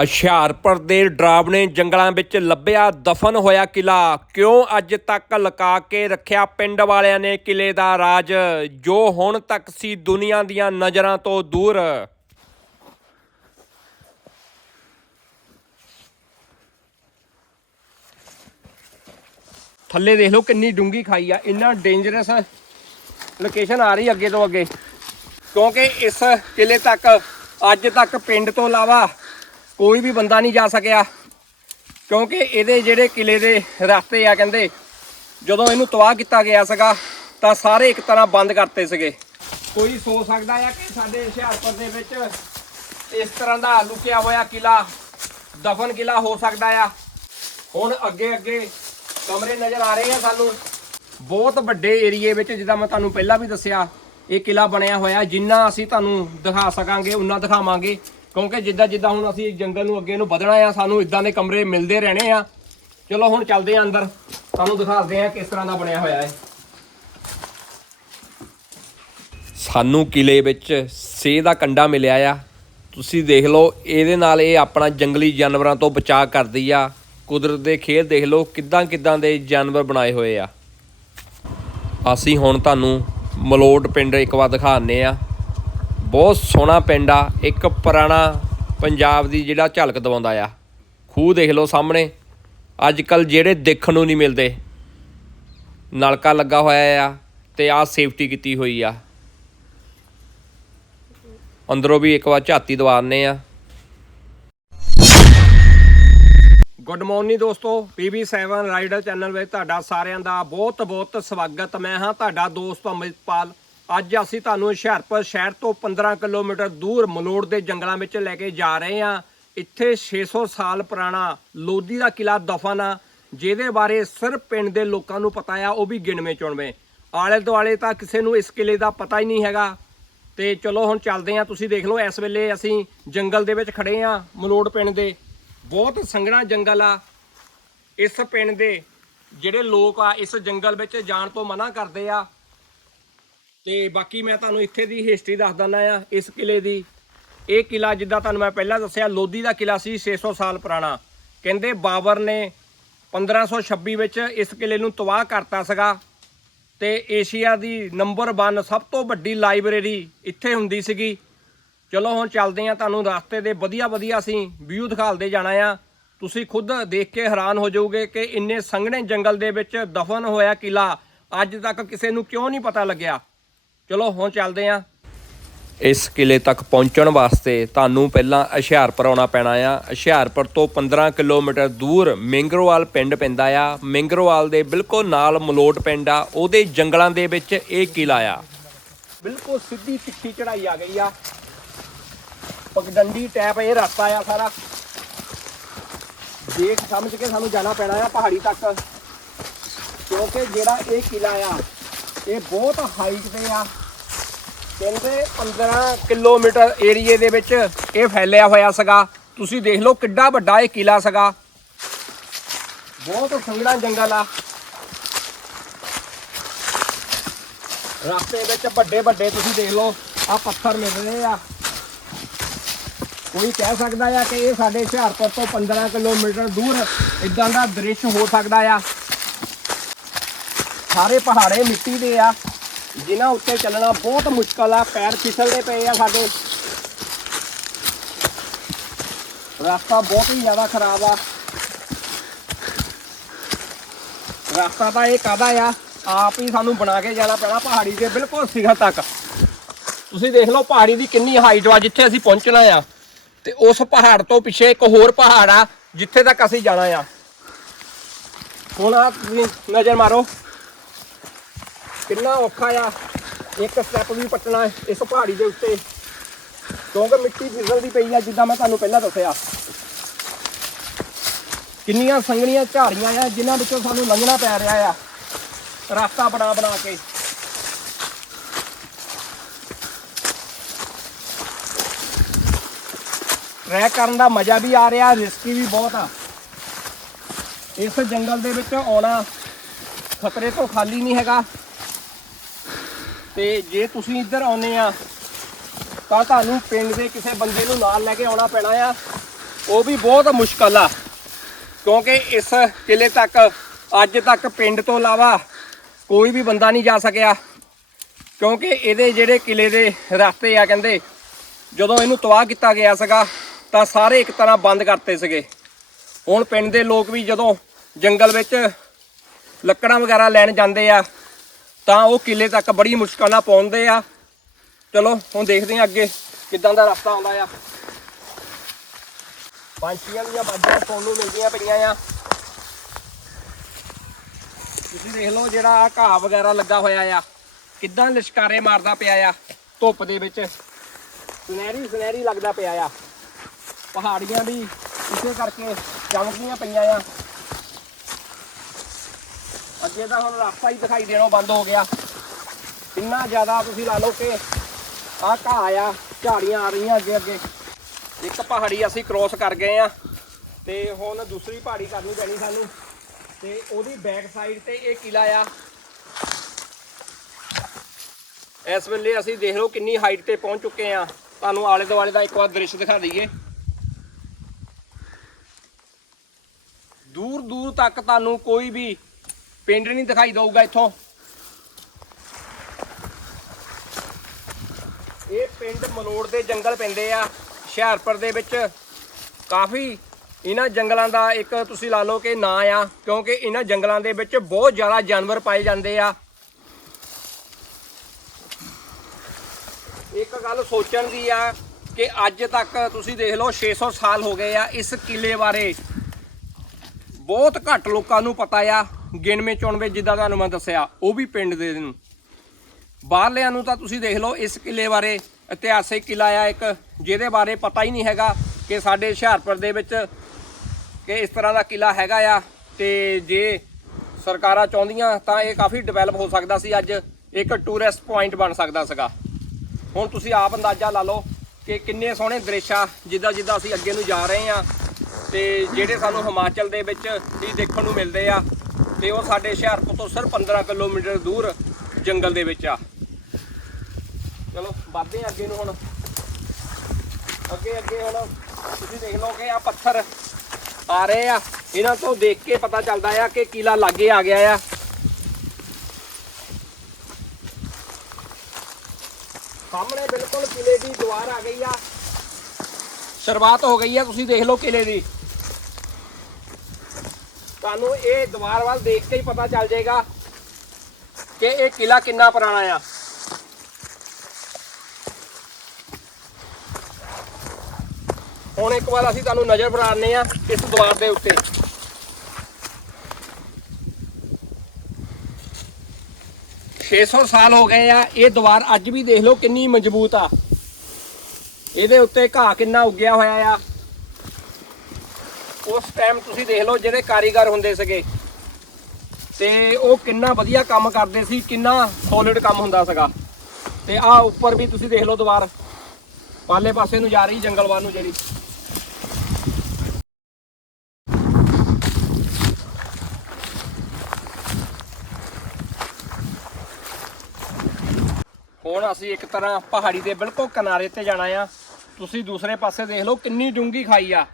ਹੁਸ਼ਿਆਰਪੁਰ ਦੇ ਡਰਾਵਣੇ ਜੰਗਲਾਂ ਵਿੱਚ ਲੱਭਿਆ ਦਫਨ ਹੋਇਆ ਕਿਲਾ ਕਿਉਂ ਅੱਜ ਤੱਕ ਲੁਕਾ ਕੇ ਰੱਖਿਆ ਪਿੰਡ ਵਾਲਿਆਂ ਨੇ ਕਿਲੇ ਦਾ ਰਾਜ? ਜੋ ਹੁਣ ਤੱਕ ਸੀ ਦੁਨੀਆ ਦੀਆਂ ਨਜ਼ਰਾਂ ਤੋਂ ਦੂਰ। ਥੱਲੇ ਦੇਖ ਲਓ ਕਿੰਨੀ ਡੂੰਗੀ ਖਾਈ ਆ, ਇੰਨਾ ਡੇਂਜਰਸ ਲੋਕੇਸ਼ਨ ਆ ਰਹੀ ਅੱਗੇ ਤੋਂ ਅੱਗੇ। ਕਿਉਂਕਿ ਇਸ ਕਿਲੇ ਤੱਕ, ਅੱਜ ਤੱਕ ਪਿੰਡ ਤੋਂ ਇਲਾਵਾ ਕੋਈ ਵੀ ਬੰਦਾ ਨਹੀਂ ਜਾ ਸਕਿਆ। ਕਿਉਂਕਿ ਇਹਦੇ ਜਿਹੜੇ ਕਿਲੇ ਦੇ ਰਸਤੇ ਆ ਕਹਿੰਦੇ, ਜਦੋਂ ਇਹਨੂੰ ਤਬਾਹ ਕੀਤਾ ਗਿਆ ਸੀਗਾ, ਤਾਂ ਸਾਰੇ ਇੱਕ ਤਰ੍ਹਾਂ ਬੰਦ ਕਰਤੇ ਸੀਗੇ। ਕੋਈ ਸੋਚ ਸਕਦਾ ਆ ਕਿ ਸਾਡੇ ਹੁਸ਼ਿਆਰਪੁਰ ਦੇ ਵਿੱਚ ਇਸ ਤਰ੍ਹਾਂ ਦਾ ਲੁਕਿਆ ਹੋਇਆ ਕਿਲਾ, ਦਫਨ ਕਿਲਾ ਹੋ ਸਕਦਾ ਆ। ਹੁਣ ਅੱਗੇ ਅੱਗੇ ਕਮਰੇ ਨਜ਼ਰ ਆ ਰਹੇ ਆ ਸਾਨੂੰ। ਬਹੁਤ ਵੱਡੇ ਏਰੀਏ ਵਿੱਚ, ਜਿੱਦਾਂ ਮੈਂ ਤੁਹਾਨੂੰ ਪਹਿਲਾਂ ਵੀ ਦੱਸਿਆ, ਇਹ ਕਿਲਾ ਬਣਿਆ ਹੋਇਆ। ਜਿੰਨਾ ਅਸੀਂ ਤੁਹਾਨੂੰ ਦਿਖਾ ਸਕਾਂਗੇ, ਉਨਾ ਦਿਖਾਵਾਂਗੇ। ਕਿਉਂਕਿ ਜਿੱਦਾਂ ਜਿੱਦਾਂ ਹੁਣ ਅਸੀਂ ਜੰਗਲ ਨੂੰ ਅੱਗੇ ਨੂੰ ਵਧਣਾ ਆ, ਸਾਨੂੰ ਇਦਾਂ ਦੇ ਕਮਰੇ ਮਿਲਦੇ ਰਹਿਣੇ ਆ। ਚਲੋ ਹੁਣ ਚੱਲਦੇ ਆ ਅੰਦਰ। ਤੁਹਾਨੂੰ ਦਿਖਾਉਂਦੇ ਆ ਕਿਸ ਤਰ੍ਹਾਂ ਦਾ ਬਣਿਆ ਹੋਇਆ ਹੈ ਸਾਨੂੰ ਕਿਲੇ ਵਿੱਚ ਸੇਹ ਦਾ ਕੰਡਾ ਮਿਲਿਆ ਆ। ਤੁਸੀਂ ਦੇਖ ਲਓ, ਇਹਦੇ ਨਾਲ ਇਹ ਆਪਣਾ ਜੰਗਲੀ ਜਾਨਵਰਾਂ ਤੋਂ ਬਚਾਅ ਕਰਦੀ ਆ। ਕੁਦਰਤ ਦੇ ਖੇਲ ਦੇਖ ਲਓ, ਕਿੱਦਾਂ ਕਿੱਦਾਂ ਦੇ ਜਾਨਵਰ ਬਣਾਏ ਹੋਏ ਆ। ਅਸੀਂ ਹੁਣ ਤੁਹਾਨੂੰ ਮਲੋਟ ਪਿੰਡ ਇੱਕ ਵਾਰ ਦਿਖਾਉਂਦੇ ਆ। ਬਹੁਤ ਸੋਹਣਾ ਪਿੰਡ ਆ। ਇੱਕ ਪੁਰਾਣਾ ਪੰਜਾਬ ਦੀ ਜਿਹੜਾ ਝਲਕ ਦਵਾਉਂਦਾ ਆ। ਖੂਹ ਦੇਖ ਲਓ ਸਾਹਮਣੇ। ਅੱਜ ਕੱਲ ਜਿਹੜੇ ਦੇਖਣ ਨੂੰ ਨਹੀਂ ਮਿਲਦੇ। ਨਲਕਾ ਲੱਗਾ ਹੋਇਆ ਆ ਤੇ ਆ ਸੇਫਟੀ ਕੀਤੀ ਹੋਈ ਆ। ਅੰਦਰੋਂ ਵੀ ਇੱਕ ਵਾਰ ਝਾਤੀ ਦਵਾਉਂਦੇ ਆ। ਗੁੱਡ ਮਾਰਨਿੰਗ ਦੋਸਤੋ PB7 ਰਾਈਡਰ ਚੈਨਲ ਵਿੱਚ ਤੁਹਾਡਾ ਸਾਰਿਆਂ ਦਾ ਬਹੁਤ ਬਹੁਤ ਸਵਾਗਤ। ਮੈਂ ਹਾਂ ਤੁਹਾਡਾ ਦੋਸਤ ਅਮਿਤਪਾਲ ਅੱਜ ਅਸੀਂ ਤੁਹਾਨੂੰ ਹੁਸ਼ਿਆਰਪੁਰ ਸ਼ਹਿਰ ਤੋਂ 15 ਕਿਲੋਮੀਟਰ ਦੂਰ ਮਲੋੜ ਦੇ ਜੰਗਲਾਂ ਵਿੱਚ ਲੈ ਕੇ ਜਾ ਰਹੇ ਹਾਂ। ਇੱਥੇ 600 ਸਾਲ ਪੁਰਾਣਾ ਲੋਧੀ ਦਾ ਕਿਲਾ ਦਫਨ ਆ, ਜਿਹਦੇ ਬਾਰੇ ਸਿਰਫ ਪਿੰਡ ਦੇ ਲੋਕਾਂ ਨੂੰ ਪਤਾ ਆ, ਉਹ ਵੀ ਗਿਣਵੇਂ ਚੁਣਵੇਂ। ਆਲੇ ਦੁਆਲੇ ਤਾਂ ਕਿਸੇ ਨੂੰ ਇਸ ਕਿਲੇ ਦਾ ਪਤਾ ਹੀ ਨਹੀਂ ਹੈਗਾ। ਤੇ ਚਲੋ ਹੁਣ ਚੱਲਦੇ ਆ ਤੁਸੀਂ ਦੇਖ ਲਓ, ਇਸ ਵੇਲੇ ਅਸੀਂ ਜੰਗਲ ਦੇ ਵਿੱਚ ਖੜੇ ਆ ਮਲੋੜ ਪਿੰਡ ਦੇ। ਬਹੁਤ ਸੰਘਣਾ ਜੰਗਲ ਆ। ਇਸ ਪਿੰਡ ਦੇ ਜਿਹੜੇ ਲੋਕ ਆ, ਇਸ ਜੰਗਲ ਵਿੱਚ ਜਾਣ ਤੋਂ ਮਨਾ ਕਰਦੇ ਆ। ਤੇ ਬਾਕੀ ਮੈਂ ਤੁਹਾਨੂੰ ਇੱਥੇ ਦੀ ਹਿਸਟਰੀ ਦੱਸ ਦਿੰਦਾ ਆ ਇਸ ਕਿਲੇ ਦੀ। ਇਹ ਕਿਲਾ ਜਿੱਦਾਂ ਤੁਹਾਨੂੰ ਮੈਂ ਪਹਿਲਾਂ ਦੱਸਿਆ, ਲੋਧੀ ਦਾ ਕਿਲਾ ਸੀ 600 ਸਾਲ ਪੁਰਾਣਾ। ਕਹਿੰਦੇ ਬਾਬਰ ਨੇ 1526 ਵਿੱਚ ਇਸ ਕਿਲੇ ਨੂੰ ਤਬਾਹ ਕਰਤਾ ਸੀਗਾ ਤੇ ਏਸ਼ੀਆ ਦੀ ਨੰਬਰ 1 ਸਭ ਤੋਂ ਵੱਡੀ ਲਾਇਬ੍ਰੇਰੀ ਇੱਥੇ ਹੁੰਦੀ ਸੀਗੀ। ਚਲੋ ਹੁਣ ਚੱਲਦੇ ਆ ਤੁਹਾਨੂੰ ਰਸਤੇ ਦੇ ਵਧੀਆ ਵਧੀਆ ਅਸੀਂ ਵਿਊ ਦਿਖਾਲਦੇ ਜਾਣਾ ਆ। ਤੁਸੀਂ ਖੁਦ ਦੇਖ ਕੇ ਹੈਰਾਨ ਹੋ ਜਾਓਗੇ ਕਿ ਇੰਨੇ ਸੰਘਣੇ ਜੰਗਲ ਦੇ ਵਿੱਚ ਦਫਨ ਹੋਇਆ ਕਿਲਾ, ਅੱਜ ਤੱਕ ਕਿਸੇ ਨੂੰ ਕਿਉਂ ਨਹੀਂ ਪਤਾ ਲੱਗਿਆ? ਚਲੋ, ਹੁਣ ਚੱਲਦੇ ਆ। ਇਸ ਕਿਲੇ ਤੱਕ ਪਹੁੰਚਣ ਵਾਸਤੇ ਤੁਹਾਨੂੰ ਪਹਿਲਾਂ ਹੁਸ਼ਿਆਰਪੁਰ ਆਉਣਾ ਪੈਣਾ ਆ। ਹੁਸ਼ਿਆਰਪੁਰ ਤੋਂ 15 ਕਿਲੋਮੀਟਰ ਦੂਰ ਮਿੰਗਰੋਵਾਲ ਪਿੰਡ ਪੈਂਦਾ ਆ। ਮਿੰਗਰੋਵਾਲ ਦੇ ਬਿਲਕੁਲ ਨਾਲ ਮਲੋਟ ਪਿੰਡ ਆ। ਉਹਦੇ ਜੰਗਲਾਂ ਦੇ ਵਿੱਚ ਇਹ ਕਿਲਾ ਆ। ਬਿਲਕੁਲ ਸਿੱਧੀ ਤਿੱਖੀ ਚੜਾਈ ਆ ਗਈ ਆ। ਪਗਡੰਡੀ ਟੈਪ ਇਹ ਰਸਤਾ ਆ ਸਾਰਾ। ਦੇਖ, ਸਮਝ ਕੇ ਸਾਨੂੰ ਜਾਣਾ ਪੈਣਾ ਆ ਪਹਾੜੀ ਤੱਕ। ਕਿਉਂਕਿ ਜਿਹੜਾ ਇਹ ਕਿਲਾ ਆ, ਇਹ ਬਹੁਤ ਹਾਈਟ ਤੇ ਆ। ਕਹਿੰਦੇ 15 ਕਿਲੋਮੀਟਰ ਏਰੀਏ ਦੇ ਵਿੱਚ ਇਹ ਫੈਲਿਆ ਹੋਇਆ ਸੀਗਾ। ਤੁਸੀਂ ਦੇਖ ਲਓ ਕਿੱਡਾ ਵੱਡਾ ਇਹ ਕਿਲਾ ਸੀਗਾ। ਬਹੁਤ ਸੰਘਣਾ ਜੰਗਲ ਆ। ਰਸਤੇ ਵਿੱਚ ਵੱਡੇ ਵੱਡੇ ਤੁਸੀਂ ਦੇਖ ਲਓ ਆ ਪੱਥਰ ਮਿਲ ਰਹੇ ਆ। ਕੋਈ ਕਹਿ ਸਕਦਾ ਆ ਕਿ ਇਹ ਸਾਡੇ ਹੁਸ਼ਿਆਰਪੁਰ ਤੋਂ 15 ਕਿਲੋਮੀਟਰ ਦੂਰ ਇਦਾਂ ਦਾ ਦ੍ਰਿਸ਼ ਹੋ ਸਕਦਾ ਆ। ਸਾਰੇ ਪਹਾੜੇ ਮਿੱਟੀ ਦੇ ਆ। ਜਿਨ੍ਹਾਂ ਉੱਤੇ ਚੱਲਣਾ ਬਹੁਤ ਮੁਸ਼ਕਲ ਆ, ਪੈਰ ਫਿਸਲਦੇ ਪਏ ਆ ਸਾਡੇ। ਰਸਤਾ ਬਹੁਤ ਹੀ ਜ਼ਿਆਦਾ ਖਰਾਬ ਆ। ਰਸਤਾ ਤਾਂ ਇਹ ਕਾਦਾ ਆ? ਆਪ ਹੀ ਸਾਨੂੰ ਬਣਾ ਕੇ ਜਾਣਾ ਪੈਣਾ ਪਹਾੜੀ ਦੇ ਬਿਲਕੁਲ ਸਿਖਰ ਤੱਕ। ਤੁਸੀਂ ਦੇਖ ਲਓ ਪਹਾੜੀ ਦੀ ਕਿੰਨੀ ਹਾਈਟ ਆ ਜਿੱਥੇ ਅਸੀਂ ਪਹੁੰਚਣਾ ਆ। ਤੇ ਉਸ ਪਹਾੜ ਤੋਂ ਪਿੱਛੇ ਇੱਕ ਹੋਰ ਪਹਾੜ ਆ, ਜਿੱਥੇ ਤੱਕ ਅਸੀਂ ਜਾਣਾ ਆ। ਹੁਣ ਤੁਸੀਂ ਨਜ਼ਰ ਮਾਰੋ। ਕਿੰਨਾ ਔਖਾ ਆ। ਇੱਕ ਸਟੈਪ ਵੀ ਪੱਟਣਾ ਇਸ ਪਹਾੜੀ ਦੇ ਉੱਤੇ। ਕਿਉਂਕਿ ਮਿੱਟੀ ਫਿਸਲਦੀ ਪਈ ਆ, ਜਿੱਦਾਂ ਮੈਂ ਤੁਹਾਨੂੰ ਪਹਿਲਾਂ ਦੱਸਿਆ। ਕਿੰਨੀਆਂ ਸੰਘਣੀਆਂ ਝਾੜੀਆਂ ਆ, ਜਿਨ੍ਹਾਂ ਵਿੱਚੋਂ ਸਾਨੂੰ ਲੰਘਣਾ ਪੈ ਰਿਹਾ ਆ। ਰਸਤਾ ਬਣਾ ਬਣਾ ਕੇ। ਟਰੈਕ ਕਰਨ ਦਾ ਮਜ਼ਾ ਵੀ ਆ ਰਿਹਾ ਰਿਸਕੀ ਵੀ ਬਹੁਤ ਆ। ਇਸ ਜੰਗਲ ਦੇ ਵਿੱਚ ਆਉਣਾ ਖਤਰੇ ਤੋਂ ਖਾਲੀ ਨਹੀਂ ਹੈਗਾ। ਤੇ ਜੇ ਤੁਸੀਂ ਇੱਧਰ ਆਉਨੇ ਆ, ਤਾਂ ਤੁਹਾਨੂੰ ਪਿੰਡ ਦੇ ਕਿਸੇ ਬੰਦੇ ਨੂੰ ਨਾਲ ਲੈ ਕੇ ਆਉਣਾ ਪੈਣਾ ਆ। ਉਹ ਵੀ ਬਹੁਤ ਮੁਸ਼ਕਲ ਆ, ਕਿਉਂਕਿ ਇਸ ਕਿਲੇ ਤੱਕ, ਅੱਜ ਤੱਕ ਪਿੰਡ ਤੋਂ ਇਲਾਵਾ ਕੋਈ ਵੀ ਬੰਦਾ ਨਹੀਂ ਜਾ ਸਕਿਆ। ਕਿਉਂਕਿ ਇਹਦੇ ਜਿਹੜੇ ਕਿਲੇ ਦੇ ਰਸਤੇ ਆ ਕਹਿੰਦੇ, ਜਦੋਂ ਇਹਨੂੰ ਤਬਾਹ ਕੀਤਾ ਗਿਆ ਸੀਗਾ, ਤਾਂ ਸਾਰੇ ਇੱਕ ਤਰ੍ਹਾਂ ਬੰਦ ਕਰਤੇ ਸੀਗੇ। ਹੁਣ ਪਿੰਡ ਦੇ ਲੋਕ ਵੀ ਜਦੋਂ ਜੰਗਲ ਵਿੱਚ ਲੱਕੜਾਂ ਵਗੈਰਾ ਲੈਣ ਜਾਂਦੇ ਆ ਤਾਂ ਉਹ ਕਿਲੇ ਤੱਕ ਬੜੀ ਮੁਸ਼ਕਲ ਨਾਲ ਪਹੁੰਚਦੇ ਆ। ਚਲੋ, ਹੁਣ ਦੇਖਦੇ ਆ ਅੱਗੇ ਕਿੱਦਾਂ ਦਾ ਰਸਤਾ ਆਉਂਦਾ ਆ। ਪੰਛੀਆਂ ਦੀਆਂ ਬਾਜਾਂ ਤੁਹਾਨੂੰ ਮਿਲਦੀਆਂ ਪਈਆਂ ਆ। ਤੁਸੀਂ ਦੇਖ ਲਓ ਜਿਹੜਾ ਆਹ ਘਾਹ ਵਗੈਰਾ ਲੱਗਾ ਹੋਇਆ ਆ। ਕਿੱਦਾਂ ਲਿਸ਼ਕਾਰੇ ਮਾਰਦਾ ਪਿਆ ਆ ਧੁੱਪ ਦੇ ਵਿੱਚ। ਸੁਨਹਿਰੀ ਸੁਨਹਿਰੀ ਲੱਗਦਾ ਪਿਆ ਆ। ਪਹਾੜੀਆਂ ਵੀ ਇਸੇ ਕਰਕੇ ਚਮਕਦੀਆਂ ਪਈਆਂ ਆ। ਅੱਗੇ ਤਾਂ ਹੁਣ ਰਸਤਾ ਹੀ ਦਿਖਾਈ ਦੇਣੋਂ ਬੰਦ ਹੋ ਗਿਆ। ਇੰਨਾ ਜ਼ਿਆਦਾ ਤੁਸੀਂ ਲਾ ਲਓ ਕਿ ਆਹ ਘਾਹ ਆ, ਝਾੜੀਆਂ ਆ ਰਹੀਆਂ ਅੱਗੇ ਅੱਗੇ। ਇੱਕ ਪਹਾੜੀ ਅਸੀਂ ਕ੍ਰੋਸ ਕਰ ਗਏ ਆ ਤੇ ਹੁਣ ਦੂਸਰੀ ਪਹਾੜੀ ਕਰਨੀ ਪੈਣੀ ਸਾਨੂੰ। ਤੇ ਉਹਦੀ ਬੈਕ ਸਾਈਡ ਤੇ ਇਹ ਕਿਲਾ ਆ। ਇਸ ਵੇਲੇ ਅਸੀਂ ਦੇਖ ਲਓ ਕਿੰਨੀ ਹਾਈਟ ਤੇ ਪਹੁੰਚ ਚੁੱਕੇ ਆ। ਤੁਹਾਨੂੰ ਆਲੇ ਦੁਆਲੇ ਦਾ ਇੱਕ ਵਾਰ ਦ੍ਰਿਸ਼ ਦਿਖਾ ਦਈਏ। ਦੂਰ ਦੂਰ ਤੱਕ ਤੁਹਾਨੂੰ ਕੋਈ ਵੀ ਪਿੰਡ ਨਹੀਂ ਦਿਖਾਈ ਦਊਗਾ ਇੱਥੋਂ। ਇਹ ਪਿੰਡ ਮਲੋੜ ਦੇ ਜੰਗਲ ਪੈਂਦੇ ਆ। ਹੁਸ਼ਿਆਰਪੁਰ ਦੇ ਵਿੱਚ ਕਾਫੀ ਇਹਨਾਂ ਜੰਗਲਾਂ ਦਾ ਇੱਕ ਤੁਸੀਂ ਲਾ ਲਓ ਕਿ ਨਾਂ ਆ, ਕਿਉਂਕਿ ਇਹਨਾਂ ਜੰਗਲਾਂ ਦੇ ਵਿੱਚ ਬਹੁਤ ਜ਼ਿਆਦਾ ਜਾਨਵਰ ਪਾਏ ਜਾਂਦੇ ਆ। ਇੱਕ ਗੱਲ ਸੋਚਣ ਦੀ ਆ ਕਿ ਅੱਜ ਤੱਕ ਤੁਸੀਂ ਦੇਖ ਲਓ 600 ਸਾਲ ਹੋ ਗਏ ਆ ਇਸ ਕਿਲੇ ਬਾਰੇ। ਬਹੁਤ ਘੱਟ ਲੋਕਾਂ ਨੂੰ ਪਤਾ ਆ, ਗਿਣਵੇਂ ਚੁਣਵੇਂ ਜਿੱਦਾਂ ਤੁਹਾਨੂੰ ਮੈਂ ਦੱਸਿਆ, ਉਹ ਵੀ ਪਿੰਡ ਦੇ ਨੂੰ। ਬਾਹਰਲਿਆਂ ਨੂੰ ਤਾਂ ਤੁਸੀਂ ਦੇਖ ਲਓ, ਇਸ ਕਿਲੇ ਬਾਰੇ ਇਤਿਹਾਸਿਕ ਕਿਲਾ ਆ ਇੱਕ, ਜਿਹਦੇ ਬਾਰੇ ਪਤਾ ਹੀ ਨਹੀਂ ਹੈਗਾ ਕਿ ਸਾਡੇ ਹੁਸ਼ਿਆਰਪੁਰ ਦੇ ਵਿੱਚ ਕਿ ਇਸ ਤਰ੍ਹਾਂ ਦਾ ਕਿਲਾ ਹੈਗਾ ਆ। ਤੇ ਜੇ ਸਰਕਾਰਾਂ ਚਾਹੁੰਦੀਆਂ ਤਾਂ ਇਹ ਕਾਫੀ ਡਿਵੈਲਪ ਹੋ ਸਕਦਾ ਸੀ, ਅੱਜ ਇੱਕ ਟੂਰਿਸਟ ਪੁਆਇੰਟ ਬਣ ਸਕਦਾ ਸੀਗਾ। ਹੁਣ ਤੁਸੀਂ ਆਪ ਅੰਦਾਜ਼ਾ ਲਾ ਲਓ ਕਿ ਕਿੰਨੇ ਸੋਹਣੇ ਦ੍ਰਿਸ਼ ਆ ਜਿੱਦਾਂ ਜਿੱਦਾਂ ਅਸੀਂ ਅੱਗੇ ਨੂੰ ਜਾ ਰਹੇ ਆ ਤੇ ਜਿਹੜੇ ਸਾਨੂੰ ਹਿਮਾਚਲ ਦੇ ਵਿੱਚ ਹੀ ਦੇਖਣ ਨੂੰ ਮਿਲਦੇ ਆ, ਤੇ ਉਹ ਸਾਡੇ ਹੁਸ਼ਿਆਰਪੁਰ ਤੋਂ ਸਿਰਫ 15 ਕਿਲੋਮੀਟਰ ਦੂਰ ਜੰਗਲ ਦੇ ਵਿੱਚ ਆ। ਚਲੋ, ਵੱਧਦੇ ਆ ਅੱਗੇ ਨੂੰ ਹੁਣ। ਅੱਗੇ ਅੱਗੇ ਹੁਣ ਤੁਸੀਂ ਦੇਖ ਲਓ ਕਿ ਆ ਪੱਥਰ ਆ ਰਹੇ ਆ। ਇਹਨਾਂ ਤੋਂ ਦੇਖ ਕੇ ਪਤਾ ਚੱਲਦਾ ਆ ਕਿ ਕਿਲਾ ਲਾਗੇ ਆ ਗਿਆ ਆ। ਸਾਹਮਣੇ ਬਿਲਕੁਲ ਕਿਲੇ ਦੀ ਦੀਵਾਰ ਆ ਗਈ ਆ। ਸ਼ੁਰੂਆਤ ਹੋ ਗਈ ਆ, ਤੁਸੀਂ ਦੇਖ ਲਓ ਕਿਲੇ ਦੀ। ਤੁਹਾਨੂੰ ਇਹ ਦੀਵਾਰ ਵੱਲ ਦੇਖ ਕੇ ਹੀ ਪਤਾ ਚੱਲ ਜਾਏਗਾ ਕਿ ਇਹ ਕਿਲਾ ਕਿੰਨਾ ਪੁਰਾਣਾ ਆ। ਹੁਣ ਇੱਕ ਵਾਰ ਅਸੀਂ ਤੁਹਾਨੂੰ ਨਜ਼ਰ ਫਰਾਣੇ ਆ ਇਸ ਦੀਵਾਰ ਦੇ ਉੱਤੇ। ਛੇ ਸੌ ਸਾਲ ਹੋ ਗਏ ਆ, ਇਹ ਦੀਵਾਰ ਅੱਜ ਵੀ ਦੇਖ ਲਓ ਕਿੰਨੀ ਮਜ਼ਬੂਤ ਆ। ਇਹਦੇ ਉੱਤੇ ਘਾਹ ਕਿੰਨਾ ਉੱਗਿਆ ਹੋਇਆ ਆ। ਉਸ ਟਾਈਮ ਤੁਸੀਂ ਦੇਖ ਲਓ ਜਿਹੜੇ ਕਾਰੀਗਰ ਹੁੰਦੇ ਸੀਗੇ। ਤੇ ਉਹ ਕਿੰਨਾ ਵਧੀਆ ਕੰਮ ਕਰਦੇ ਸੀ, ਕਿੰਨਾ ਸੋਲਿਡ ਕੰਮ ਹੁੰਦਾ ਸੀਗਾ। ਤੇ ਆ ਉੱਪਰ ਵੀ ਤੁਸੀਂ ਦੇਖ ਲਓ ਦੀਵਾਰ ਪਾਲੇ ਪਾਸੇ ਨੂੰ ਜਾ ਰਹੀ ਜੰਗਲ ਵੱਲ ਨੂੰ ਜਿਹੜੀ। ਹੁਣ ਅਸੀਂ ਇੱਕ ਤਰ੍ਹਾਂ ਪਹਾੜੀ ਦੇ ਬਿਲਕੁਲ ਕਿਨਾਰੇ ਤੇ ਜਾਣਾ ਆ। ਤੁਸੀਂ ਦੂਸਰੇ ਪਾਸੇ ਦੇਖ ਲਓ ਕਿੰਨੀ ਡੂੰਗੀ ਖਾਈ ਆ।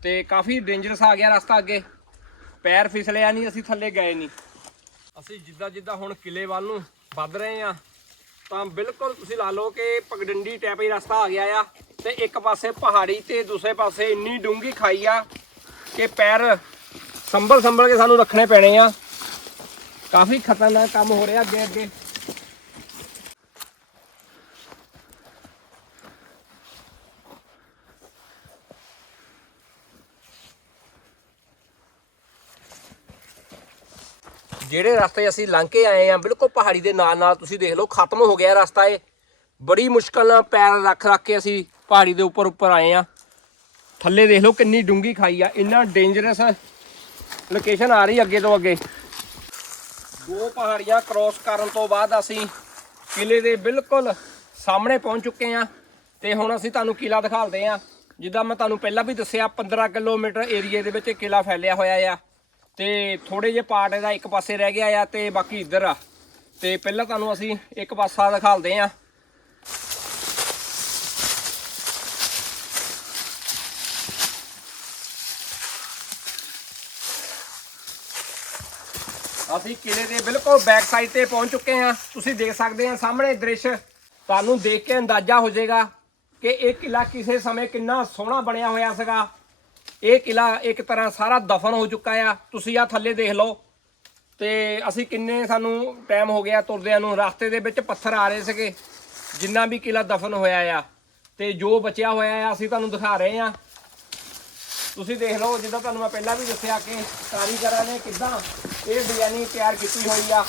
ਤੇ ਕਾਫੀ ਡੇਂਜਰਸ ਆ ਗਿਆ ਰਸਤਾ ਅੱਗੇ। ਪੈਰ ਫਿਸਲਿਆ ਨਹੀਂ, ਅਸੀਂ ਥੱਲੇ ਗਏ ਨਹੀਂ। ਅਸੀਂ ਜਿੱਦਾਂ ਜਿੱਦਾਂ ਹੁਣ ਕਿਲੇ ਵੱਲ ਨੂੰ ਵੱਧ ਰਹੇ ਆ ਤਾਂ ਬਿਲਕੁਲ ਤੁਸੀਂ ਲਾ ਲਓ ਕਿ ਪਗਡੰਡੀ ਟੈਪ ਹੀ ਰਸਤਾ ਆ ਗਿਆ ਆ ਤੇ ਇੱਕ ਪਾਸੇ ਪਹਾੜੀ ਤੇ ਦੂਸਰੇ ਪਾਸੇ ਇੰਨੀ ਡੂੰਗੀ ਖਾਈ ਆ ਕਿ ਪੈਰ ਸੰਭਲ ਸੰਭਲ ਕੇ ਸਾਨੂੰ ਰੱਖਣੇ ਪੈਣੇ ਆ। ਕਾਫੀ ਖਤਰਨਾਕ ਕੰਮ ਹੋ ਰਿਹਾ ਅੱਗੇ ਅੱਗੇ ਜਿਹੜੇ ਰਸਤੇ ਅਸੀਂ ਲੰਘ ਕੇ ਆਏ ਆ ਬਿਲਕੁਲ ਪਹਾੜੀ ਦੇ ਨਾਲ ਨਾਲ ਤੁਸੀਂ ਦੇਖ ਲਓ, ਖਤਮ ਹੋ ਗਿਆ ਰਸਤਾ ਇਹ। ਬੜੀ ਮੁਸ਼ਕਲ ਨਾਲ ਪੈਰ ਰੱਖ ਰੱਖ ਕੇ ਅਸੀਂ ਪਹਾੜੀ ਦੇ ਉੱਪਰ ਉੱਪਰ ਆਏ ਆ ਥੱਲੇ ਦੇਖ ਲਓ ਕਿੰਨੀ ਡੂੰਗੀ ਖਾਈ ਆ, ਇੰਨਾ ਡੇਂਜਰਸ ਲੋਕੇਸ਼ਨ ਆ ਰਹੀ ਅੱਗੇ ਤੋਂ ਅੱਗੇ। ਦੋ ਪਹਾੜੀਆਂ ਕ੍ਰੋਸ ਕਰਨ ਤੋਂ ਬਾਅਦ ਅਸੀਂ ਕਿਲੇ ਦੇ ਬਿਲਕੁਲ ਸਾਹਮਣੇ ਪਹੁੰਚ ਚੁੱਕੇ ਆ ਤੇ ਹੁਣ ਅਸੀਂ ਤੁਹਾਨੂੰ ਕਿਲਾ ਦਿਖਾਉਂਦੇ ਆ ਜਿੱਦਾਂ ਮੈਂ ਤੁਹਾਨੂੰ ਪਹਿਲਾਂ ਵੀ ਦੱਸਿਆ 15 ਕਿਲੋਮੀਟਰ ਏਰੀਏ ਦੇ ਵਿੱਚ ਇਹ ਕਿਲਾ ਫੈਲਿਆ ਹੋਇਆ ਆ। ਤੇ ਥੋੜੇ ਜੇ ਪਾਰਟ ਇਹਦਾ ਇੱਕ ਪਾਸੇ ਰਹਿ ਗਿਆ ਆ ਤੇ ਬਾਕੀ ਇੱਧਰ ਆ। ਤੇ ਪਹਿਲਾਂ ਤੁਹਾਨੂੰ ਅਸੀਂ ਇੱਕ ਪਾਸਾ ਦਿਖਾਉਂਦੇ ਆ। ਅਸੀਂ ਕਿਲੇ ਦੇ ਬਿਲਕੁਲ ਬੈਕ ਸਾਈਡ ਤੇ ਪਹੁੰਚ ਚੁੱਕੇ ਹਾਂ ਤੁਸੀਂ ਦੇਖ ਸਕਦੇ ਆ ਸਾਹਮਣੇ ਦ੍ਰਿਸ਼। ਤੁਹਾਨੂੰ ਦੇਖ ਕੇ ਅੰਦਾਜ਼ਾ ਹੋ ਜਾਏਗਾ ਕਿ ਇਹ ਕਿਲਾ ਕਿਸੇ ਸਮੇਂ ਕਿੰਨਾ ਸੋਹਣਾ ਬਣਿਆ ਹੋਇਆ ਸੀਗਾ। ਇਹ ਕਿਲਾ ਇੱਕ ਤਰ੍ਹਾਂ ਸਾਰਾ ਦਫਨ ਹੋ ਚੁੱਕਾ ਆ। ਤੁਸੀਂ ਆ ਥੱਲੇ ਦੇਖ ਲਓ। ਤੇ ਅਸੀਂ ਕਿੰਨੇ ਸਾਨੂੰ ਟਾਈਮ ਹੋ ਗਿਆ ਤੁਰਦਿਆਂ ਨੂੰ। ਰਸਤੇ ਦੇ ਵਿੱਚ ਪੱਥਰ ਆ ਰਹੇ ਸੀਗੇ, ਜਿੰਨਾ ਵੀ ਕਿਲਾ ਦਫਨ ਹੋਇਆ ਆ। ਤੇ ਜੋ ਬਚਿਆ ਹੋਇਆ ਆ, ਅਸੀਂ ਤੁਹਾਨੂੰ ਦਿਖਾ ਰਹੇ ਆ। ਤੁਸੀਂ ਦੇਖ ਲਓ, ਜਿੱਦਾਂ ਤੁਹਾਨੂੰ ਮੈਂ ਪਹਿਲਾਂ ਵੀ ਦੱਸਿਆ ਕਿ ਕਾਰੀਗਰਾਂ ਨੇ ਕਿੱਦਾਂ ਇਹ ਡਿਜ਼ਾਈਨਿੰਗ ਤਿਆਰ ਕੀਤੀ ਹੋਈ ਆ।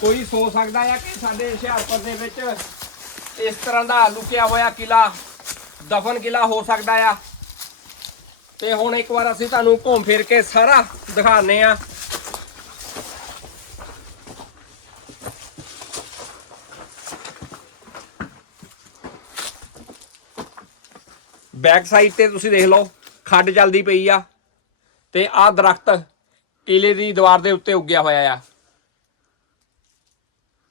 ਕੋਈ ਸੋਚ ਸਕਦਾ ਆ ਕਿ ਸਾਡੇ ਹੁਸ਼ਿਆਰਪੁਰ ਦੇ ਵਿੱਚ ਇਸ ਤਰ੍ਹਾਂ ਦਾ ਲੁਕਿਆ ਹੋਇਆ ਕਿਲਾ, ਦਫਨ ਕਿਲਾ ਹੋ ਸਕਦਾ ਆ। ਤੇ ਹੁਣ ਇੱਕ ਵਾਰ ਅਸੀਂ ਤੁਹਾਨੂੰ ਘੁੰਮ ਫਿਰ ਕੇ ਸਾਰਾ ਦਿਖਾਣੇ ਆ ਬੈਕ ਸਾਈਡ ਤੇ ਤੁਸੀਂ ਦੇਖ ਲਓ, ਖੱਡ ਚੱਲਦੀ ਪਈ ਆ ਤੇ ਆਹ ਦਰਖਤ ਕਿਲੇ ਦੀ ਦੀਵਾਰ ਦੇ ਉੱਤੇ ਉੱਗਿਆ ਹੋਇਆ ਆ।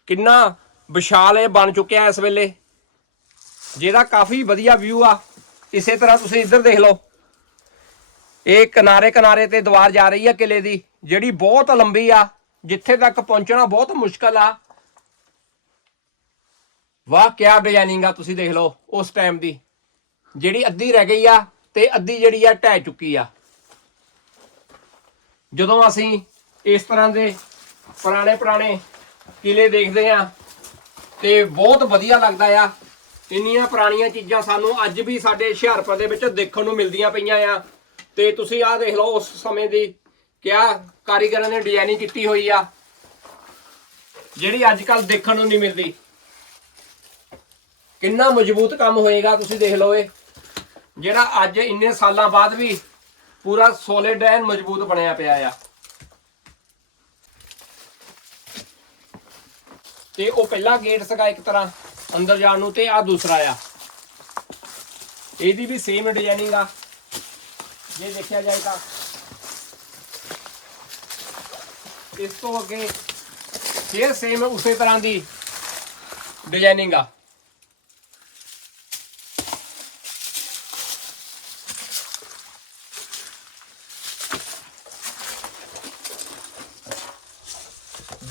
ਕਿੰਨਾ ਵਿਸ਼ਾਲ ਇਹ ਬਣ ਚੁੱਕਿਆ ਇਸ ਵੇਲੇ। ਜਿਹਦਾ ਕਾਫੀ ਵਧੀਆ ਵਿਊ ਆ। ਇਸੇ ਤਰ੍ਹਾਂ ਤੁਸੀਂ ਇੱਧਰ ਦੇਖ ਲਓ। ਇਹ ਕਿਨਾਰੇ ਕਿਨਾਰੇ ਤੇ ਦੀਵਾਰ ਜਾ ਰਹੀ ਆ ਕਿਲੇ ਦੀ, ਜਿਹੜੀ ਬਹੁਤ ਲੰਬੀ ਆ, ਜਿੱਥੇ ਤੱਕ ਪਹੁੰਚਣਾ ਬਹੁਤ ਮੁਸ਼ਕਲ ਆ। ਵਾਹ, ਕਿਆ ਡਿਜ਼ਾਈਨਿੰਗ ਆ, ਤੁਸੀਂ ਦੇਖ ਲਓ ਉਸ ਟਾਈਮ ਦੀ। ਜਿਹੜੀ ਅੱਧੀ ਰਹਿ ਗਈ ਆ ਤੇ ਅੱਧੀ ਜਿਹੜੀ ਆ ਢਹਿ ਚੁੱਕੀ ਆ। ਜਦੋਂ ਅਸੀਂ ਇਸ ਤਰ੍ਹਾਂ ਦੇ ਪੁਰਾਣੇ ਪੁਰਾਣੇ ਕਿਲੇ ਦੇਖਦੇ ਆ, ਤੇ ਬਹੁਤ ਵਧੀਆ ਲੱਗਦਾ ਆ। ਇੰਨੀਆਂ ਪੁਰਾਣੀਆਂ ਚੀਜ਼ਾਂ ਸਾਨੂੰ ਅੱਜ ਵੀ ਸਾਡੇ ਹੁਸ਼ਿਆਰਪੁਰ ਦੇ ਵਿੱਚ ਦੇਖਣ ਨੂੰ ਮਿਲਦੀਆਂ ਪਈਆਂ ਆ। ਤੇ ਤੁਸੀਂ ਆਹ ਦੇਖ ਲਓ ਉਸ ਸਮੇਂ ਦੀ ਕਿਆ ਕਾਰੀਗਰਾਂ ਨੇ ਡਿਜ਼ਾਈਨਿੰਗ ਕੀਤੀ ਹੋਈ ਆ। ਜਿਹੜੀ ਅੱਜ ਕੱਲ ਦੇਖਣ ਨੂੰ ਨਹੀਂ ਮਿਲਦੀ। ਕਿੰਨਾ ਮਜ਼ਬੂਤ ਕੰਮ ਹੋਏਗਾ, ਤੁਸੀਂ ਦੇਖ ਲਓ ਇਹ। ਜਿਹੜਾ ਅੱਜ ਇੰਨੇ ਸਾਲਾਂ ਬਾਅਦ ਵੀ ਪੂਰਾ ਸੋਲਿਡ ਐਨ ਮਜ਼ਬੂਤ ਬਣਿਆ ਪਿਆ ਆ। ਤੇ ਉਹ ਪਹਿਲਾ ਗੇਟ ਸੀਗਾ ਇੱਕ ਤਰ੍ਹਾਂ ਅੰਦਰ ਜਾਣ ਨੂੰ ਤੇ ਆ ਦੂਸਰਾ ਆ। ਇਹਦੀ ਵੀ ਸੇਮ ਡਿਜ਼ਾਈਨਿੰਗ ਆ। ਜੇ ਦੇਖਿਆ ਜਾਏ ਤਾਂ ਇਸ ਤੋਂ ਅੱਗੇ ਫੇਰ ਸੇਮ ਉਸੇ ਤਰ੍ਹਾਂ ਦੀ ਡਿਜ਼ਾਈਨਿੰਗ ਆ।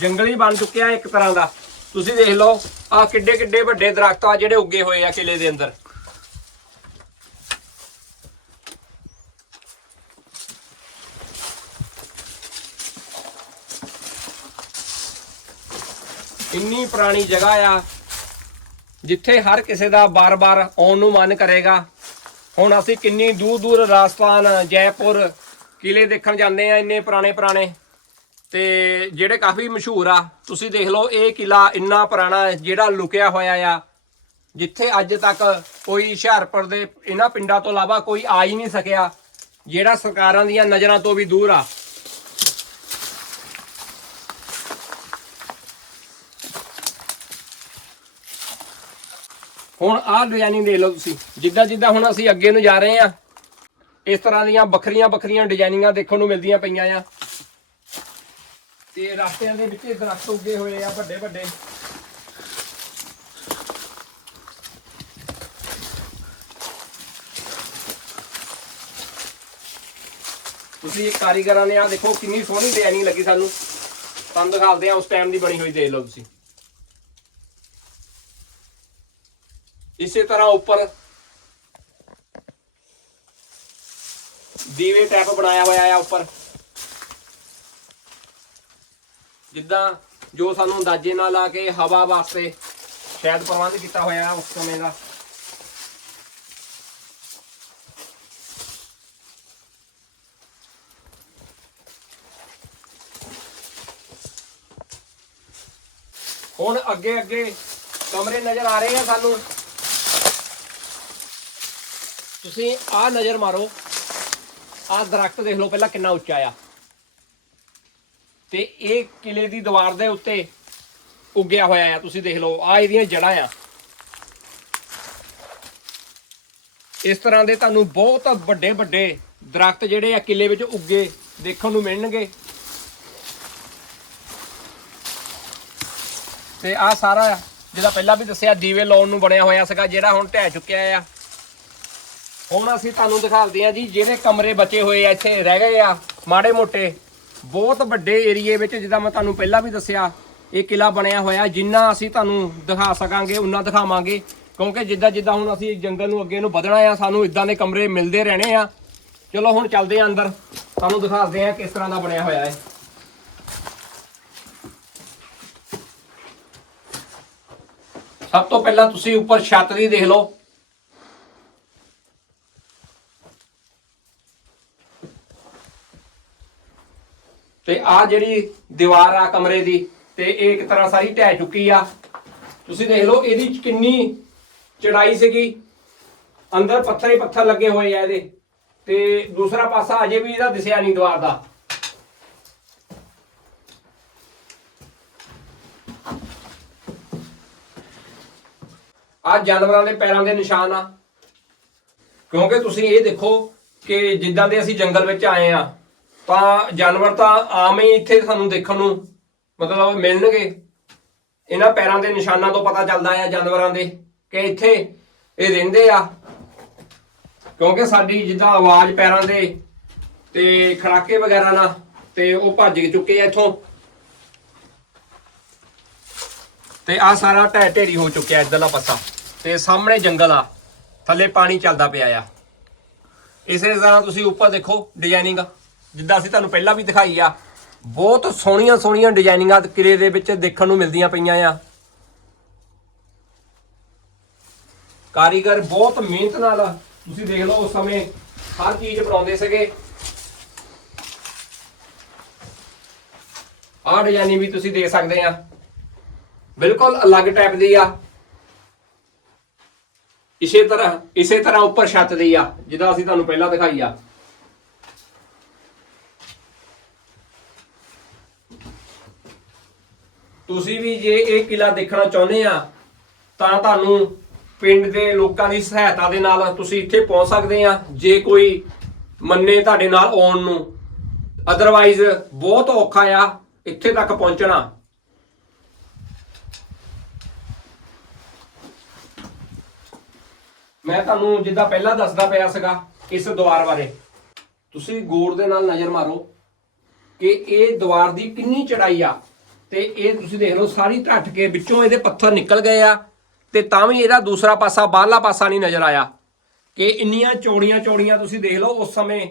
ਜੰਗਲੀ ਬਣ ਚੁੱਕਿਆ ਇੱਕ ਤਰ੍ਹਾਂ ਦਾ। ਤੁਸੀਂ ਦੇਖ ਲਓ ਆ ਕਿੱਡੇ ਕਿੱਡੇ ਵੱਡੇ ਦਰਖਤ ਆ ਜਿਹੜੇ ਉੱਗੇ ਹੋਏ ਆ ਕਿਲੇ ਦੇ ਅੰਦਰ। ਇੰਨੀ ਪੁਰਾਣੀ ਜਗ੍ਹਾ ਆ, ਜਿੱਥੇ ਹਰ ਕਿਸੇ ਦਾ ਬਾਰ-ਬਾਰ ਆਉਣ ਨੂੰ ਮਨ ਕਰੇਗਾ। ਹੁਣ ਅਸੀਂ ਕਿੰਨੀ ਦੂਰ ਦੂਰ ਰਾਜਸਥਾਨ, ਜੈਪੁਰ ਕਿਲੇ ਦੇਖਣ ਜਾਂਦੇ ਆ, ਇੰਨੇ ਪੁਰਾਣੇ ਪੁਰਾਣੇ ਤੇ ਜਿਹੜੇ ਕਾਫੀ ਮਸ਼ਹੂਰ ਆ, ਤੁਸੀਂ ਦੇਖ ਲਓ, ਇਹ ਕਿਲਾ ਇੰਨਾ ਪੁਰਾਣਾ ਜਿਹੜਾ ਲੁਕਿਆ ਹੋਇਆ ਆ, ਜਿੱਥੇ ਅੱਜ ਤੱਕ ਕੋਈ ਹੁਸ਼ਿਆਰਪੁਰ ਦੇ ਇਹਨਾਂ ਪਿੰਡਾਂ ਤੋਂ ਇਲਾਵਾ ਕੋਈ ਆ ਹੀ ਨਹੀਂ ਸਕਿਆ, ਜਿਹੜਾ ਸਰਕਾਰਾਂ ਦੀਆਂ ਨਜ਼ਰਾਂ ਤੋਂ ਵੀ ਦੂਰ ਆ। ਹੁਣ ਆਹ ਡਿਜ਼ਾਈਨਿੰਗ ਦੇਖ ਲਓ ਤੁਸੀਂ। ਜਿੱਦਾਂ ਜਿੱਦਾਂ ਹੁਣ ਅਸੀਂ ਅੱਗੇ ਨੂੰ ਜਾ ਰਹੇ ਆ ਇਸ ਤਰ੍ਹਾਂ ਦੀਆਂ ਵੱਖਰੀਆਂ ਵੱਖਰੀਆਂ ਡਿਜ਼ਾਈਨਿੰਗਾਂ ਦੇਖਣ ਨੂੰ ਮਿਲਦੀਆਂ ਪਈਆਂ ਆ। ਤੇ ਰਸਤਿਆਂ ਦੇ ਵਿੱਚ ਦਰਖਤ ਉੱਗੇ ਹੋਏ ਆ ਵੱਡੇ ਵੱਡੇ। ਤੁਸੀਂ ਕਾਰੀਗਰਾਂ ਨੇ ਆ ਦੇਖੋ, ਕਿੰਨੀ ਸੋਹਣੀ ਡਿਜ਼ਾਈਨਿੰਗ ਲੱਗੀ ਸਾਨੂੰ। ਤੁਹਾਨੂੰ ਦਿਖਾਉਂਦੇ ਆ ਉਸ ਟਾਈਮ ਦੀ ਬਣੀ ਹੋਈ, ਦੇਖ ਲਓ ਤੁਸੀਂ। ਇਸੇ ਤਰ੍ਹਾਂ ਉੱਪਰ ਦੀਵੇ ਟੈਪ ਬਣਾਇਆ ਹੋਇਆ ਆ ਉੱਪਰ। ਜਿੱਦਾਂ ਜੋ ਸਾਨੂੰ ਅੰਦਾਜ਼ੇ ਨਾਲ ਆ ਕੇ ਹਵਾ ਵਾਸਤੇ ਸ਼ਾਇਦ ਪ੍ਰਬੰਧ ਕੀਤਾ ਹੋਇਆ ਹੈ ਉਸ ਸਮੇਂ ਦਾ। ਹੁਣ ਅੱਗੇ ਅੱਗੇ ਕਮਰੇ ਨਜ਼ਰ ਆ ਰਹੇ ਆ ਸਾਨੂੰ। ਤੁਸੀਂ ਆਹ ਨਜ਼ਰ ਮਾਰੋ। ਆਹ ਦਰਖਤ ਦੇਖ ਲਓ ਪਹਿਲਾਂ ਕਿੰਨਾ ਉੱਚਾ ਆ। ਤੇ ਇਹ ਕਿਲੇ ਦੀ ਦੀਵਾਰ ਦੇ ਉੱਤੇ ਉੱਗਿਆ ਹੋਇਆ ਆ, ਤੁਸੀਂ ਦੇਖ ਲਓ ਆ ਇਹਦੀਆਂ ਜੜਾਂ ਆ। ਇਸ ਤਰ੍ਹਾਂ ਦੇ ਤੁਹਾਨੂੰ ਬਹੁਤ ਵੱਡੇ ਵੱਡੇ ਦਰਖਤ ਜਿਹੜੇ ਆ ਕਿਲੇ ਵਿੱਚ ਉੱਗੇ, ਦੇਖਣ ਨੂੰ ਮਿਲਣਗੇ। ਤੇ ਆ ਸਾਰਾ ਜਿਹੜਾ ਪਹਿਲਾਂ ਵੀ ਦੱਸਿਆ, ਦੀਵੇ ਲਾਉਣ ਨੂੰ ਬਣਿਆ ਹੋਇਆ ਸੀਗਾ, ਜਿਹੜਾ ਹੁਣ ਢਹਿ ਚੁੱਕਿਆ ਆ। ਹੁਣ ਅਸੀਂ ਤੁਹਾਨੂੰ ਦਿਖਾਉਂਦੇ ਆ ਜੀ, ਜਿਹੜੇ ਕਮਰੇ ਬਚੇ ਹੋਏ ਆ, ਇੱਥੇ ਰਹਿ ਗਏ ਆ, ਮਾੜੇ ਮੋਟੇ। ਬਹੁਤ ਵੱਡੇ ਏਰੀਏ ਵਿੱਚ, ਜਿੱਦਾਂ ਮੈਂ ਤੁਹਾਨੂੰ ਪਹਿਲਾਂ ਵੀ ਦੱਸਿਆ, ਇਹ ਕਿਲਾ ਬਣਿਆ ਹੋਇਆ। ਜਿੰਨਾ ਅਸੀਂ ਤੁਹਾਨੂੰ ਦਿਖਾ ਸਕਾਂਗੇ, ਉਨਾ ਦਿਖਾਵਾਂਗੇ। ਕਿਉਂਕਿ ਜਿੱਦਾਂ ਜਿੱਦਾਂ ਹੁਣ ਅਸੀਂ ਜੰਗਲ ਨੂੰ ਅੱਗੇ ਨੂੰ ਵਧਣਾ ਆ, ਸਾਨੂੰ ਇਦਾਂ ਦੇ ਕਮਰੇ ਮਿਲਦੇ ਰਹਿਣੇ ਆ। ਚਲੋ, ਹੁਣ ਚੱਲਦੇ ਆ ਅੰਦਰ। ਤੁਹਾਨੂੰ ਦਿਖਾਉਂਦੇ ਆ ਕਿਸ ਤਰ੍ਹਾਂ ਦਾ ਬਣਿਆ ਹੋਇਆ ਹੈ ਸਭ ਤੋਂ ਪਹਿਲਾਂ ਤੁਸੀਂ ਉੱਪਰ ਛੱਤ ਦੀ ਦੇਖ ਲਓ। ਤੇ ਆ ਜਿਹੜੀ ਦੀਵਾਰ ਆ ਕਮਰੇ ਦੀ, ਤੇ ਇਹ ਇੱਕ ਤਰ੍ਹਾਂ ਸਾਰੀ ਢਹਿ ਚੁੱਕੀ ਆ। ਤੁਸੀਂ ਦੇਖ ਲਓ, ਇਹਦੀ ਕਿੰਨੀ ਚੜਾਈ ਸੀਗੀ। ਅੰਦਰ ਪੱਥਰ ਹੀ ਪੱਥਰ ਲੱਗੇ ਹੋਏ ਆ ਇਹਦੇ। ਤੇ ਦੂਸਰਾ ਪਾਸਾ ਅਜੇ ਵੀ ਇਹਦਾ ਦਿਸਿਆ ਨਹੀਂ ਦੀਵਾਰ ਦਾ। ਆ ਜਾਨਵਰਾਂ ਦੇ ਪੈਰਾਂ ਦੇ ਨਿਸ਼ਾਨ ਆ। ਕਿਉਂਕਿ ਤੁਸੀਂ ਇਹ ਦੇਖੋ ਕਿ ਜਿੱਦਾਂ ਦੇ ਅਸੀਂ ਜੰਗਲ ਵਿੱਚ ਆਏ ਆ ਤਾਂ ਜਾਨਵਰ ਤਾਂ ਆਮ ਹੀ ਇੱਥੇ ਸਾਨੂੰ ਦੇਖਣ ਨੂੰ ਮਤਲਬ ਮਿਲਣਗੇ। ਇਹਨਾਂ ਪੈਰਾਂ ਦੇ ਨਿਸ਼ਾਨਾਂ ਤੋਂ ਪਤਾ ਚੱਲਦਾ ਆ ਜਾਨਵਰਾਂ ਦੇ ਕਿ ਇੱਥੇ ਇਹ ਰਹਿੰਦੇ ਆ। ਕਿਉਂਕਿ ਸਾਡੀ ਜਿੱਦਾਂ ਆਵਾਜ਼ ਪੈਰਾਂ ਦੇ ਤੇ ਖੜਾਕੇ ਵਗੈਰਾ ਨਾਲ ਤੇ ਉਹ ਭੱਜ ਚੁੱਕੇ ਆ ਇੱਥੋਂ। ਤੇ ਆ ਸਾਰਾ ਢਹਿ ਢੇਰੀ ਹੋ ਚੁੱਕਿਆ ਇਧਰਲਾ ਪਾਸਾ। ਤੇ ਸਾਹਮਣੇ ਜੰਗਲ ਆ। ਥੱਲੇ ਪਾਣੀ ਚੱਲਦਾ ਪਿਆ ਆ। ਇਸੇ ਤਰ੍ਹਾਂ ਤੁਸੀਂ ਉੱਪਰ ਦੇਖੋ ਡਿਜ਼ਾਈਨਿੰਗ ਜਿੱਦਾਂ ਅਸੀਂ ਤੁਹਾਨੂੰ ਪਹਿਲਾਂ ਵੀ ਦਿਖਾਈ ਆ, ਬਹੁਤ ਸੋਹਣੀਆਂ ਸੋਹਣੀਆਂ ਡਿਜ਼ਾਈਨਿੰਗਾਂ ਕਿਲੇ ਦੇ ਵਿੱਚ ਦੇਖਣ ਨੂੰ ਮਿਲਦੀਆਂ ਪਈਆਂ ਆ। ਕਾਰੀਗਰ ਬਹੁਤ ਮਿਹਨਤ ਨਾਲ, ਤੁਸੀਂ ਦੇਖ ਲਓ ਉਸ ਸਮੇਂ ਹਰ ਚੀਜ਼ ਬਣਾਉਂਦੇ ਸੀਗੇ। ਆਹ ਡਿਜ਼ਾਈਨਿੰਗ ਵੀ ਤੁਸੀਂ ਦੇਖ ਸਕਦੇ ਆ। ਬਿਲਕੁਲ ਅਲੱਗ ਟਾਈਪ ਦੀ ਆ। ਇਸੇ ਤਰ੍ਹਾਂ ਇਸੇ ਤਰ੍ਹਾਂ ਉੱਪਰ ਛੱਤ ਦੀ ਆ ਜਿਹਦਾ ਅਸੀਂ ਤੁਹਾਨੂੰ ਪਹਿਲਾਂ ਦਿਖਾਈ ਆ। ਤੁਸੀਂ ਵੀ ਜੇ ਇਹ ਕਿਲਾ ਦੇਖਣਾ ਚਾਹੁੰਦੇ ਆ, ਤਾਂ ਤੁਹਾਨੂੰ ਪਿੰਡ ਦੇ ਲੋਕਾਂ ਦੀ ਸਹਾਇਤਾ ਦੇ ਨਾਲ ਤੁਸੀਂ ਇੱਥੇ ਪਹੁੰਚ ਸਕਦੇ ਆ, ਜੇ ਕੋਈ ਮੰਨੇ ਤੁਹਾਡੇ ਨਾਲ ਆਉਣ ਨੂੰ। ਅਦਰਵਾਈਜ਼ ਬਹੁਤ ਔਖਾ ਆ ਇੱਥੇ ਤੱਕ ਪਹੁੰਚਣਾ। ਮੈਂ ਤੁਹਾਨੂੰ ਜਿੱਦਾਂ ਪਹਿਲਾਂ ਦੱਸਦਾ ਪਿਆ ਸੀਗਾ, ਇਸ ਦੁਆਰ ਬਾਰੇ। ਤੁਸੀਂ ਗੌਰ ਦੇ ਨਾਲ ਨਜ਼ਰ ਮਾਰੋ ਕਿ ਇਹ ਦੁਆਰ ਦੀ ਕਿੰਨੀ ਚੜਾਈ ਆ। ਤੇ ਇਹ ਤੁਸੀਂ ਦੇਖ ਲਓ ਸਾਰੀ ਢੱਠ ਕੇ ਵਿੱਚੋਂ ਇਹਦੇ ਪੱਥਰ ਨਿਕਲ ਗਏ ਆ ਤੇ ਤਾਂ ਵੀ ਇਹਦਾ ਦੂਸਰਾ ਪਾਸਾ, ਬਾਹਰਲਾ ਪਾਸਾ ਨਹੀਂ ਨਜ਼ਰ ਆਇਆ। ਕਿ ਇੰਨੀਆਂ ਚੌੜੀਆਂ ਚੌੜੀਆਂ ਤੁਸੀਂ ਦੇਖ ਲਓ ਉਸ ਸਮੇਂ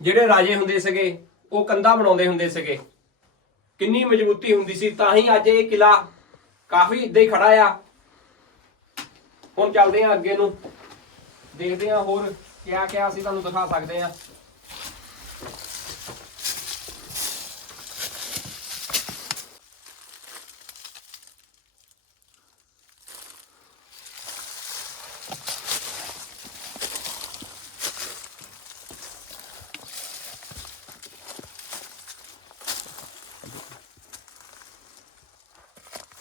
ਜਿਹੜੇ ਰਾਜੇ ਹੁੰਦੇ ਸੀਗੇ, ਉਹ ਕੰਧਾਂ ਬਣਾਉਂਦੇ ਹੁੰਦੇ ਸੀਗੇ। ਕਿੰਨੀ ਮਜ਼ਬੂਤੀ ਹੁੰਦੀ ਸੀ, ਤਾਂ ਹੀ ਅੱਜ ਇਹ ਕਿਲਾ ਕਾਫੀ ਇੱਦਾਂ ਹੀ ਖੜਾ ਆ। ਹੁਣ ਚੱਲਦੇ ਆ ਅੱਗੇ ਨੂੰ। ਦੇਖਦੇ ਆ ਹੋਰ ਕਿਆ ਕਿਆ ਅਸੀਂ ਤੁਹਾਨੂੰ ਦਿਖਾ ਸਕਦੇ ਆ।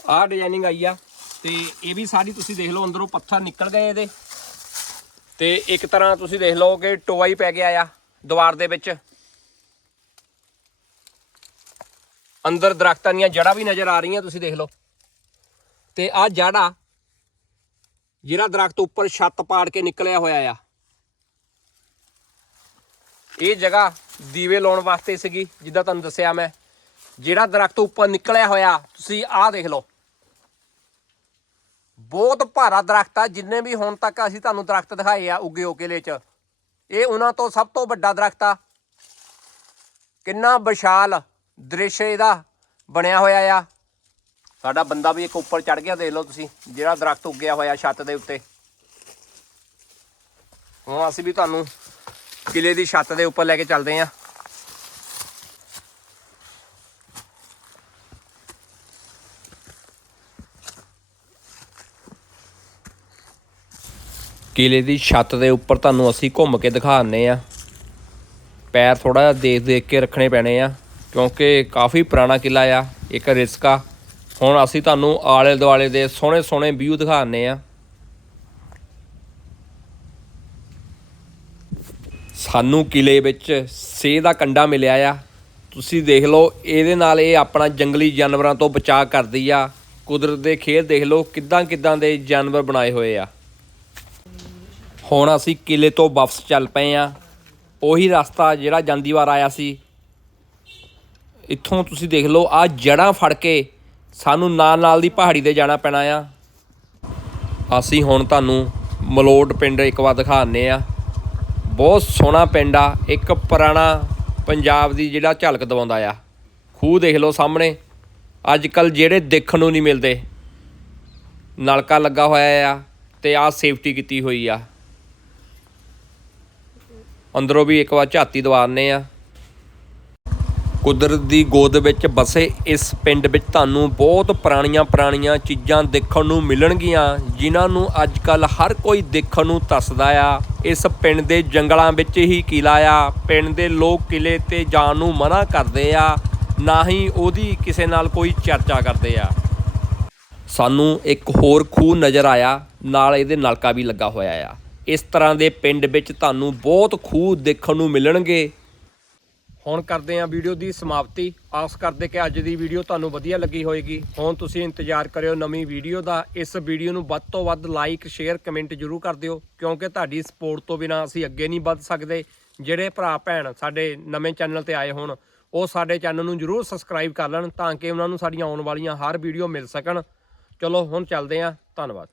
ਆਹ ਡਿਜ਼ਾਈਨਿੰਗ ਆਈ ਆ ਤੇ ਇਹ ਵੀ ਸਾਰੀ ਤੁਸੀਂ ਦੇਖ ਲਓ, ਅੰਦਰੋਂ ਪੱਥਰ ਨਿਕਲ ਗਏ ਇਹਦੇ। ਤੇ ਇੱਕ ਤਰ੍ਹਾਂ ਤੁਸੀਂ ਦੇਖ ਲਓ ਕਿ ਟੋਆ ਹੀ ਪੈ ਗਿਆ ਆ ਦੀਵਾਰ ਦੇ ਵਿੱਚ। ਅੰਦਰ ਦਰਖਤਾਂ ਦੀਆਂ ਜੜ੍ਹਾਂ ਵੀ ਨਜ਼ਰ ਆ ਰਹੀਆਂ, ਤੁਸੀਂ ਦੇਖ ਲਓ। ਤੇ ਆਹ ਜੜਾ ਜਿਹੜਾ ਦਰਖਤ ਉੱਪਰ ਛੱਤ ਪਾੜ ਕੇ ਨਿਕਲਿਆ ਹੋਇਆ ਆ। ਇਹ ਜਗ੍ਹਾ ਦੀਵੇ ਲਾਉਣ ਵਾਸਤੇ ਸੀਗੀ, ਜਿੱਦਾਂ ਤੁਹਾਨੂੰ ਦੱਸਿਆ ਮੈਂ। ਜਿਹੜਾ ਦਰਖਤ ਉੱਪਰ ਨਿਕਲਿਆ ਹੋਇਆ, ਤੁਸੀਂ ਆਹ ਦੇਖ ਲਓ। ਬਹੁਤ ਭਾਰਾ ਦਰਖਤ ਆ, ਜਿੰਨੇ ਵੀ ਹੁਣ ਤੱਕ ਅਸੀਂ ਤੁਹਾਨੂੰ ਦਰਖਤ ਦਿਖਾਏ ਆ ਉੱਗੇ ਓਕੇਲੇ ਚ ਇਹ ਉਹਨਾਂ ਤੋਂ ਸਭ ਤੋਂ ਵੱਡਾ ਦਰਖਤ ਆ। ਕਿੰਨਾ ਵਿਸ਼ਾਲ ਦ੍ਰਿਸ਼ ਇਹਦਾ ਬਣਿਆ ਹੋਇਆ ਆ। ਸਾਡਾ ਬੰਦਾ ਵੀ ਇੱਕ ਉੱਪਰ ਚੜ ਗਿਆ, ਦੇਖ ਲਓ ਤੁਸੀਂ, ਜਿਹੜਾ ਦਰਖਤ ਉੱਗਿਆ ਹੋਇਆ ਛੱਤ ਦੇ ਉੱਤੇ। ਹੁਣ ਅਸੀਂ ਵੀ ਤੁਹਾਨੂੰ ਕਿਲੇ ਦੀ ਛੱਤ ਦੇ ਉੱਪਰ ਲੈ ਕੇ ਚੱਲਦੇ ਆਂ। ਕਿਲੇ ਦੀ ਛੱਤ ਦੇ ਉੱਪਰ ਤੁਹਾਨੂੰ ਅਸੀਂ ਘੁੰਮ ਕੇ ਦਿਖਾਉਂਦੇ ਆ ਪੈਰ ਥੋੜਾ ਜਿਹਾ ਦੇਖ ਦੇਖ ਕੇ ਰੱਖਣੇ ਪੈਣੇ ਆ, ਕਿਉਂਕਿ ਕਾਫੀ ਪੁਰਾਣਾ ਕਿਲਾ ਆ, ਇੱਕ ਰਿਸਕ। ਆ ਹੁਣ ਅਸੀਂ ਤੁਹਾਨੂੰ ਆਲੇ ਦੁਆਲੇ ਦੇ ਸੋਹਣੇ ਸੋਹਣੇ ਵਿਊ ਦਿਖਾਉਂਦੇ ਆ ਸਾਨੂੰ ਕਿਲੇ ਵਿੱਚ ਸੇਹ ਦਾ ਕੰਡਾ ਮਿਲਿਆ ਆ। ਤੁਸੀਂ ਦੇਖ ਲਓ, ਇਹਦੇ ਨਾਲ ਇਹ ਆਪਣਾ ਜੰਗਲੀ ਜਾਨਵਰਾਂ ਤੋਂ ਬਚਾਅ ਕਰਦੀ ਆ। ਕੁਦਰਤ ਦੇ ਖੇਲ ਦੇਖ ਲਓ ਕਿੱਦਾਂ ਕਿੱਦਾਂ ਦੇ ਜਾਨਵਰ ਬਣਾਏ ਹੋਏ ਆ। ਹੁਣ ਅਸੀਂ ਕਿਲੇ ਤੋਂ ਵਾਪਸ ਚੱਲ ਪਏ ਆ ਉਹੀ ਰਸਤਾ ਜਿਹੜਾ ਜਾਂਦੀ ਵਾਰ ਆਇਆ ਸੀ। ਇੱਥੋਂ ਤੁਸੀਂ ਦੇਖ ਲਓ ਆ ਜੜਾਂ ਫੜ ਕੇ ਸਾਨੂੰ ਨਾਲ ਨਾਲ ਦੀ ਪਹਾੜੀ ਤੇ ਜਾਣਾ ਪੈਣਾ ਆ। ਅਸੀਂ ਹੁਣ ਤੁਹਾਨੂੰ ਮਲੋਟ ਪਿੰਡ ਇੱਕ ਵਾਰ ਦਿਖਾਉਂਦੇ ਆ ਬਹੁਤ ਸੋਹਣਾ ਪਿੰਡ ਆ, ਇੱਕ ਪੁਰਾਣਾ ਪੰਜਾਬ ਦੀ ਜਿਹੜਾ ਝਲਕ ਦਵਾਉਂਦਾ ਆ। ਖੂਹ ਦੇਖ ਲਓ ਸਾਹਮਣੇ ਅੱਜ ਕੱਲ ਜਿਹੜੇ ਦੇਖਣ ਨੂੰ ਨਹੀਂ ਮਿਲਦੇ। ਨਲਕਾ ਲੱਗਾ ਹੋਇਆ ਆ ਤੇ ਆ ਸੇਫਟੀ ਕੀਤੀ ਹੋਈ ਆ। ਅੰਦਰੋਂ ਵੀ ਇੱਕ ਵਾਰ ਝਾਤੀ ਦਵਾਰਨੇ ਆ। ਕੁਦਰਤ ਦੀ ਗੋਦ ਵਿੱਚ ਬਸੇ ਇਸ ਪਿੰਡ ਵਿੱਚ ਤੁਹਾਨੂੰ ਬਹੁਤ ਪੁਰਾਣੀਆਂ ਪੁਰਾਣੀਆਂ ਚੀਜ਼ਾਂ ਦੇਖਣ ਨੂੰ ਮਿਲਣਗੀਆਂ, ਜਿਨ੍ਹਾਂ ਨੂੰ ਅੱਜ ਕੱਲ ਹਰ ਕੋਈ ਦੇਖਣ ਨੂੰ ਤਸਦਾ ਆ। ਇਸ ਪਿੰਡ ਦੇ ਜੰਗਲਾਂ ਵਿੱਚ ਹੀ ਕਿਲਾ ਆ। ਪਿੰਡ ਦੇ ਲੋਕ ਕਿਲੇ ਤੇ ਜਾਣ ਨੂੰ ਮਨਾ ਕਰਦੇ ਆ, ਨਾ ਹੀ ਉਹਦੀ ਕਿਸੇ ਨਾਲ ਕੋਈ ਚਰਚਾ ਕਰਦੇ ਆ। ਸਾਨੂੰ ਇੱਕ ਹੋਰ ਖੂਹ ਨਜ਼ਰ ਆਇਆ, ਨਾਲ ਇਹਦੇ ਨਲਕਾ ਵੀ ਲੱਗਾ ਹੋਇਆ ਆ। ਇਸ ਤਰ੍ਹਾਂ ਦੇ ਪਿੰਡ ਵਿੱਚ ਤੁਹਾਨੂੰ ਬਹੁਤ ਖੂਹ ਦੇਖਣ ਨੂੰ ਮਿਲਣਗੇ। ਹੁਣ ਕਰਦੇ ਹਾਂ ਵੀਡੀਓ ਦੀ ਸਮਾਪਤੀ। ਆਸ ਕਰਦੇ ਕਿ ਅੱਜ ਦੀ ਵੀਡੀਓ ਤੁਹਾਨੂੰ ਵਧੀਆ ਲੱਗੀ ਹੋਵੇਗੀ ਹੁਣ ਤੁਸੀਂ ਇੰਤਜ਼ਾਰ ਕਰਿਓ ਨਵੀਂ ਵੀਡੀਓ ਦਾ। ਇਸ ਵੀਡੀਓ ਨੂੰ ਵੱਧ ਤੋਂ ਵੱਧ ਲਾਈਕ, ਸ਼ੇਅਰ, ਕਮੈਂਟ ਜਰੂਰ ਕਰ ਦਿਓ, ਕਿਉਂਕਿ ਤੁਹਾਡੀ ਸਪੋਰਟ ਤੋਂ ਬਿਨਾ ਅਸੀਂ ਅੱਗੇ ਨਹੀਂ ਵੱਧ ਸਕਦੇ। ਜਿਹੜੇ ਭਰਾ, ਭੈਣ ਸਾਡੇ ਨਵੇਂ ਚੈਨਲ ਤੇ ਆਏ ਹੋਣ, ਉਹ ਸਾਡੇ ਚੈਨਲ ਨੂੰ ਜਰੂਰ ਸਬਸਕ੍ਰਾਈਬ ਕਰ ਲੈਣ ਤਾਂ ਕਿ ਉਹਨਾਂ ਨੂੰ ਸਾਡੀਆਂ ਆਉਣ ਵਾਲੀਆਂ ਹਰ ਵੀਡੀਓ ਮਿਲ ਸਕਣ। ਚਲੋ, ਹੁਣ ਚੱਲਦੇ ਹਾਂ। ਧੰਨਵਾਦ।